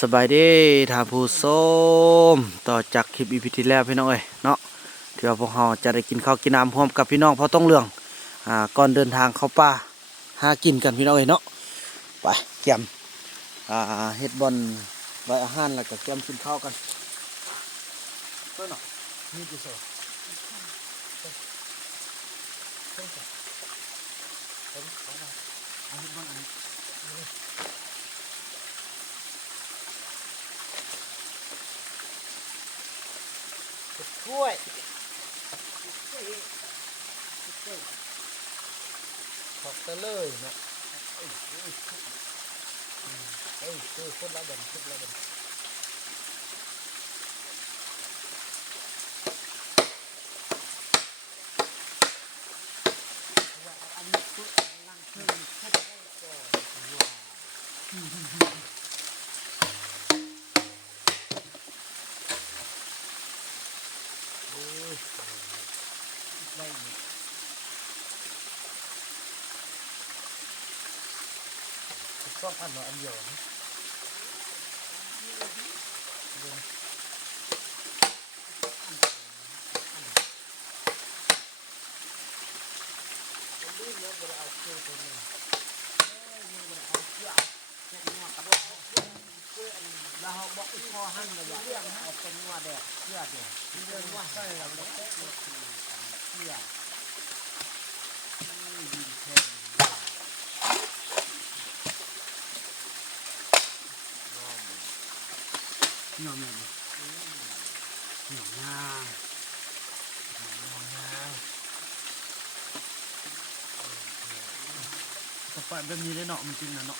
สบายดีท่านผู้ชมต่อจากคลิปอีพีที่แล้วพี่น้องเอ้ยเนาะที่ว่าพวกเราจะได้กินข้าวกินน้ำพร้อมกับพี่น้องเพราะต้องเรื่องก่อนเดินทางเข้าป่าหากินกันพี่น้องเอ้ยเนาะไปแกมเฮ็ดบอลใบอาหารแล้วก็แกมกินข้าวกันเพื่อนเนาะนี่กี่โซ่กล้วยขอกตะเลยเนาะคนละบันคนละบันก็อันเนาะอันเดียวนะเราบอกอีกข้อหั่นเลยเรื่องเอาเป็นว่าแดดเชื่อเดียวเรื่องว่าใช่เราแล้วเชื่อหน่อแม่หน่องาต่อไปแบบนี้ได้เนาะมันจริงนะเนาะ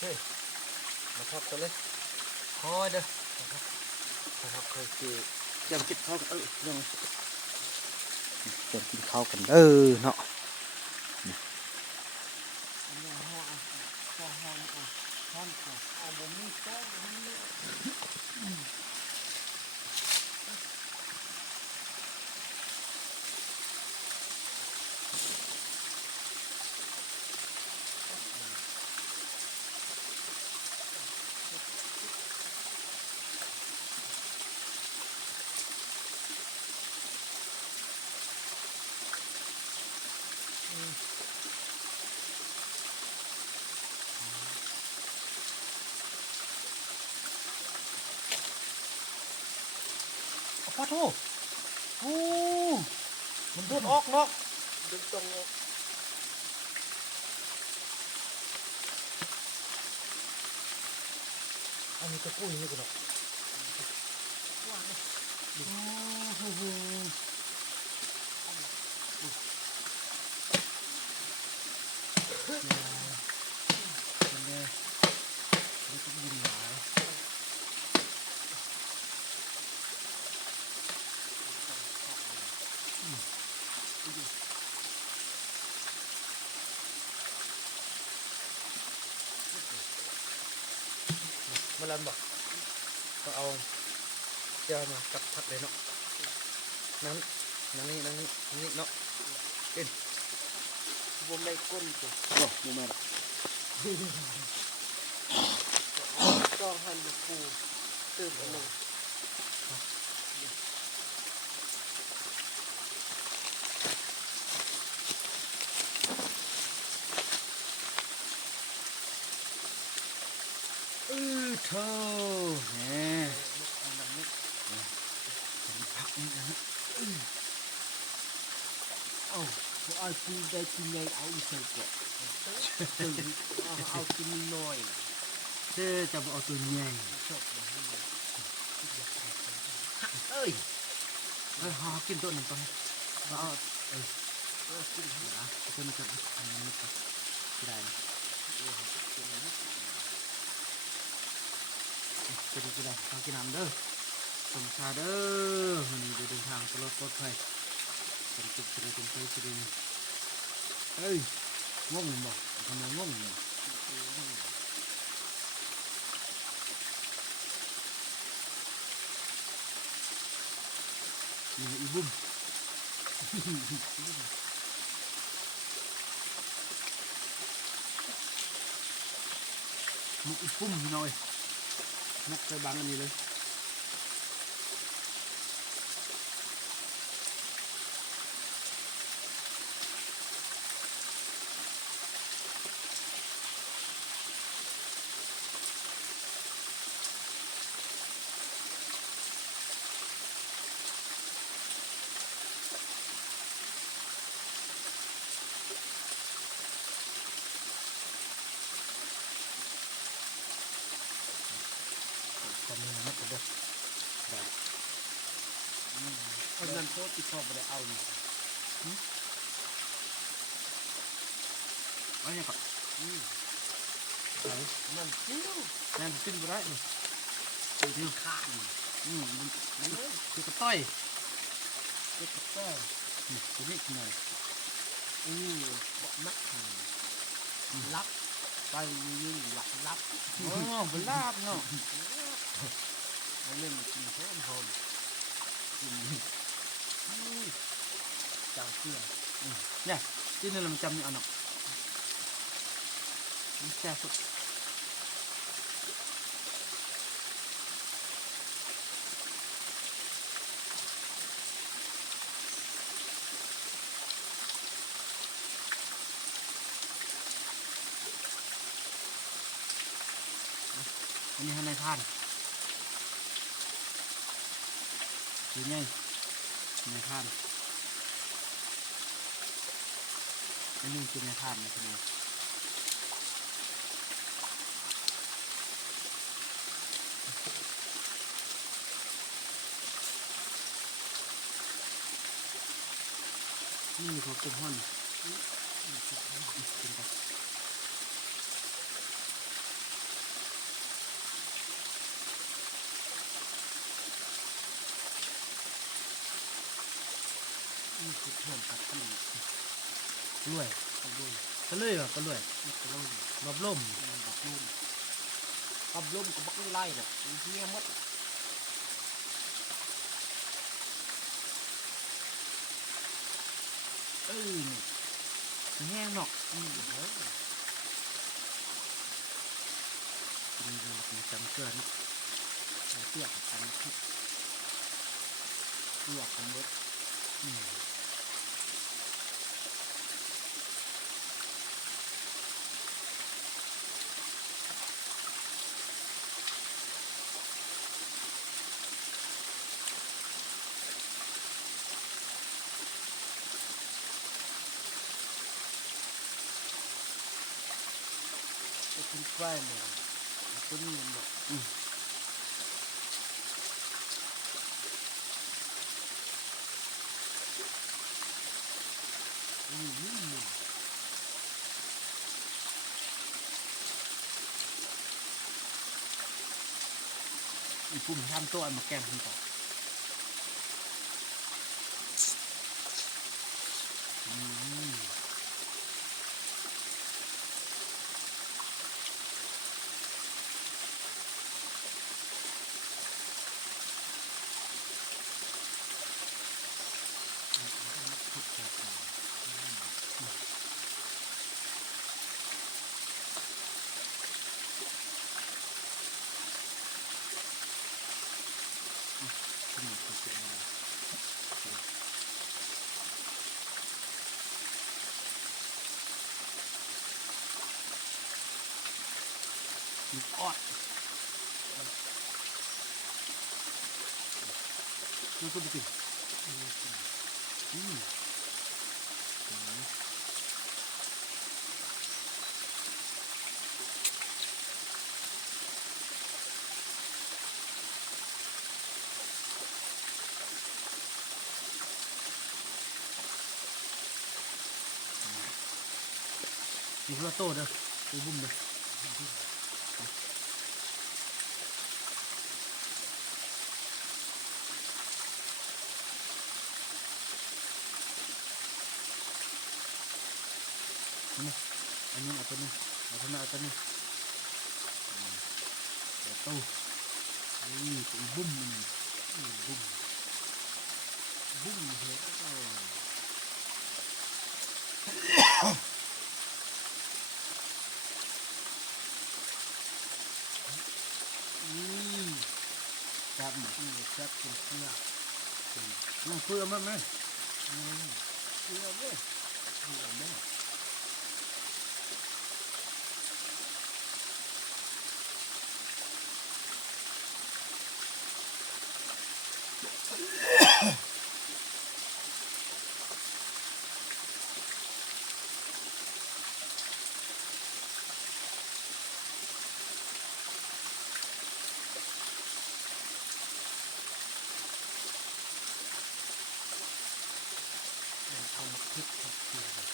เฮ้ยมาทับกันเลยพอเด้อนะครับเคยกินยังกินข้าวกันยังกินข้าวกันเนาะขอโทษมันโดนออกเนาะดึงตรงอันนี้จะกู้ยังไงกันเนาะมาลันบอกก็เอาเจ้ามากับทักเลยเนาะนั่งนี่เนาะเอ็นบวมในก้นตัวโอ้บวมมาจ้องหันปูตื่นกันเลยเธอแหมพักนี่นะเอากินได้กินไงเอาอีกสักก่อนเอากินน้อยเธอจะเอาตัวใหญ่เอ้ยหากินตัวหนึ่งตัวเอากินนะเธอมาจับอันนี้ก็ได้จะได้ข้าวกินน้ำเด้อสมชาเด้อวันนี้เดินทางตลอดปลอดภัยสมจิตจะได้เป็นไปจะได้เฮ้ยง่วงบ่ทำไมง่วง นี่อีบุ้มมุกอีปุ้มพี่น้อยมุกใส่บังอันนี้เลยก็มีมัดกันด้วยคนนั้นโคตรติดข้อไปได้เอาอยู่ว่าอย่างก่อนนั่นจิ้วนั่นขึ้นไปได้นี่จิ้วข้ามมันคือกระต้อยคือกระต้อยนี่ตัวนี้ขนาดมัดลับไปยืนหลับลับ อ๋อเป็นลาบเนาะ มันเล่นกินเพิ่มหอมกินจางเกลือ เนี่ยที่นี่เราจำนี่เอาเนาะมันแซ่บสุดอันนี้ให้นายทานดูไงนายทานอันนี้คือนายทานนะครับนี่เขาเก็บห้อนกินไปนี่คือเพิ่มกับที่ กล้วย กระลุย กล้วยแบบกล้วย กระลุย แบบล่ม บักลุ่มกับลุ่มกับบักไล่เนี่ยมันเหี้ยมดแห้งเนาะ เฮ้ย กินดูมีจำเกลือเนาะ เตี้ยกับกันทุกเลือกกันมด จะเป็นไฟหมดเป็นเงินหมดอีปุ่มทำตัวมาแกงขึ้นต่ออดมันก็ไปกินนี่คือโต้เด้อคือบุ้มเด้ออันนี้เอาตัวนี้เอาตัวนี้เอาตัวนี้เอาตู้นี่คือบุ้มมันบุ้ม บุ้งเห็ดจับจับเป็นเสื้อมันเสื้อมั้ยไหมเสื้อไหมเสื้อไหมเอามาคิดทบทวน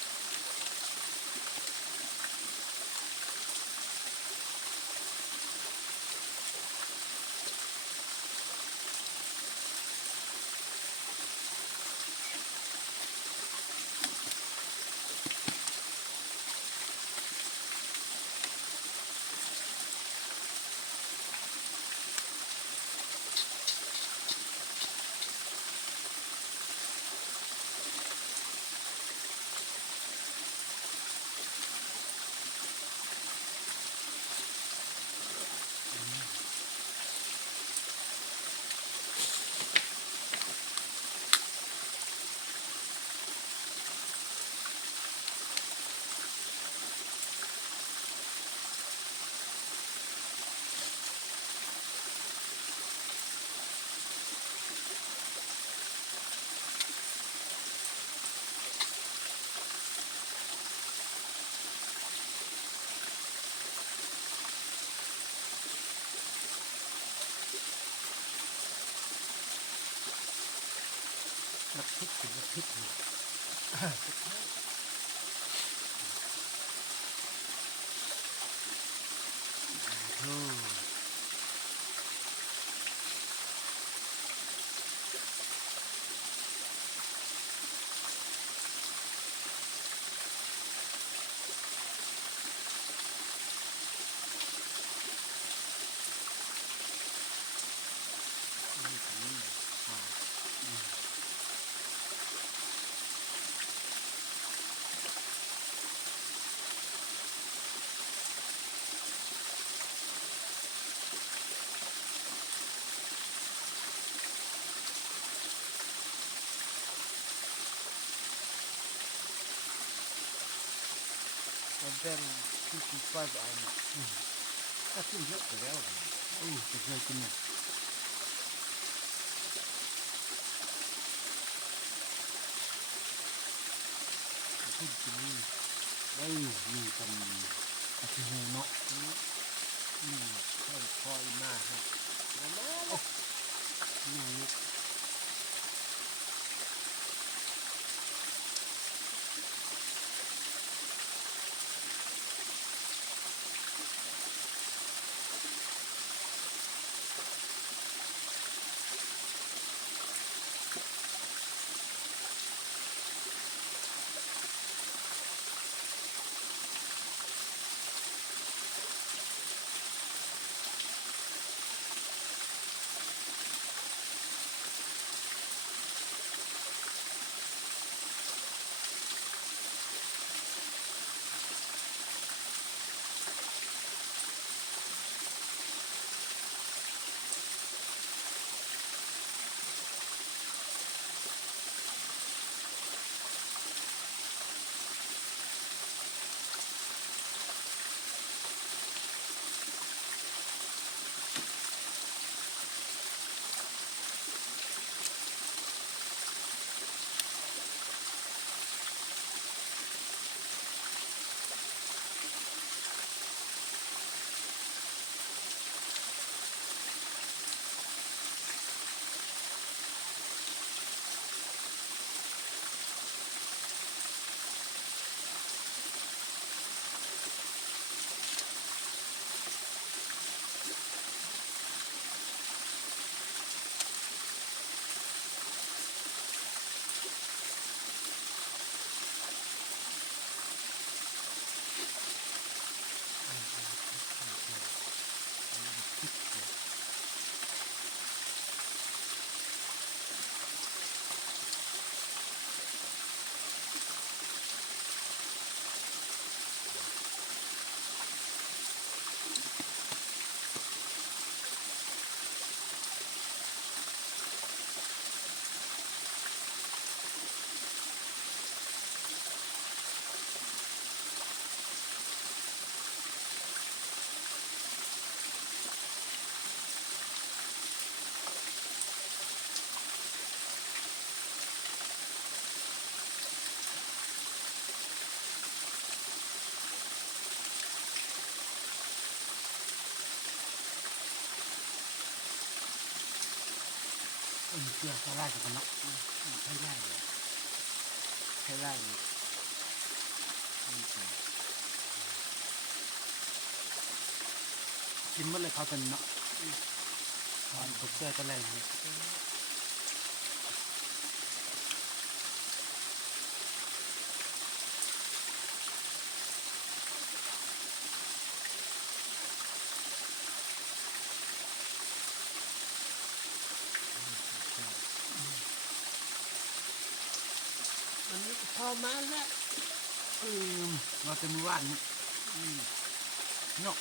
นักพิษถึงนักพิษเลยโอ้แล้วแบ่งที่กินไฟไปถ้าขึ้นเยอะไปแล้วจะเคยกินเนี่ยขึ้นกินนี่นี่เป็นอาทิตย์เนาะค่อยมากครับนี่ เชื่อใช้ได้กับมันเนาะใช้ได้เลยใช้ได้เลยกินเมื่อไรเขาเป็นเนาะตอนถูกเสื้อก็แรงอันนี้พอมาแล้วเราจะมือว่านเนาะ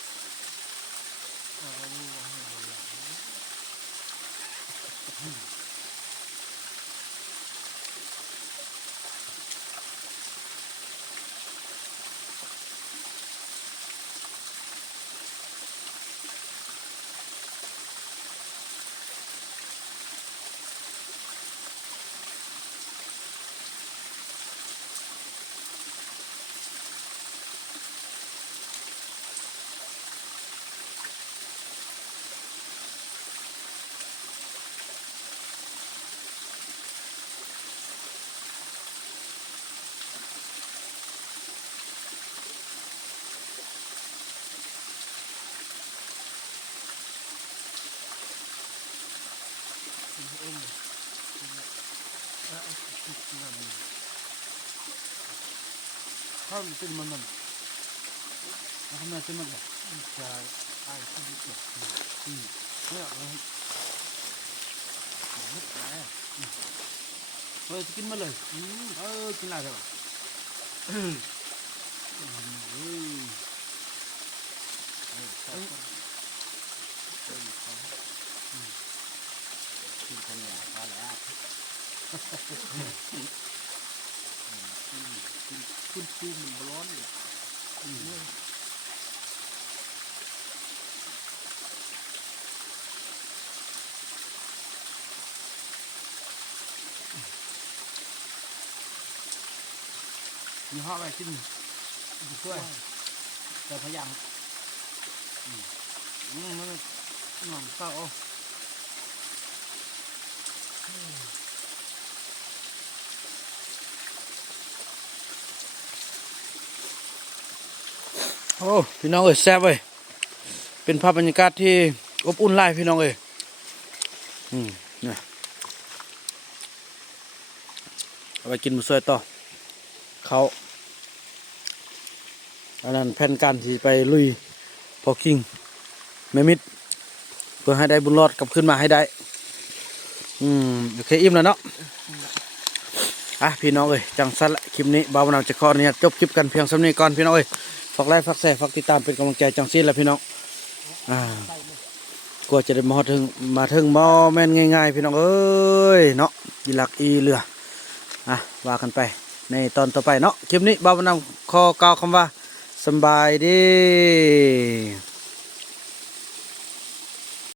ข้าวเป็นมันแล้วทำไมเป็นมันแบบจะไอ้ที่ดีกว่าเนี่ยนึกแล้วจะกินมาเลยกินอะไรกันกินคนเดียวพอแล้วขึ้นมันร้อนเลยมีห่อไปกินช่วยแต่พยายามมันหนังเต้าโอ้พี่น้องเอ้ยแซ่บเว้ยเป็นภาพบรรยากาศที่อบอุ่นหลายพี่น้องเอ้ยเนี่ยเอาไปกินมื้อซอยต่อเขาอันนั้นแผนการที่ไปลุยพอคิงแม่มิดเพื่อให้ได้บุญรอดกลับขึ้นมาให้ได้โอเคอิ่มแล้วเนาะพี่น้องเอ้ยจังสั้นละคลิปนี้บ่าวนาจะขออนุญาตจบคลิปกันเพียงสำนี้ก่อนพี่น้องเอ้ยฝากไลค์ฝากแชร์ฝากติดตามเป็นกำลังใจจังสิ้นแล้วพี่น้องกว่าจะได้มาถึงบ่แม่นง่ายๆพี่น้องเอ้ยเนาะอีหลักอีเรือว่ากันไปในตอนต่อไปเนาะคลิปนี้บ่าวนาขอกล่าวคำว่าสบายดี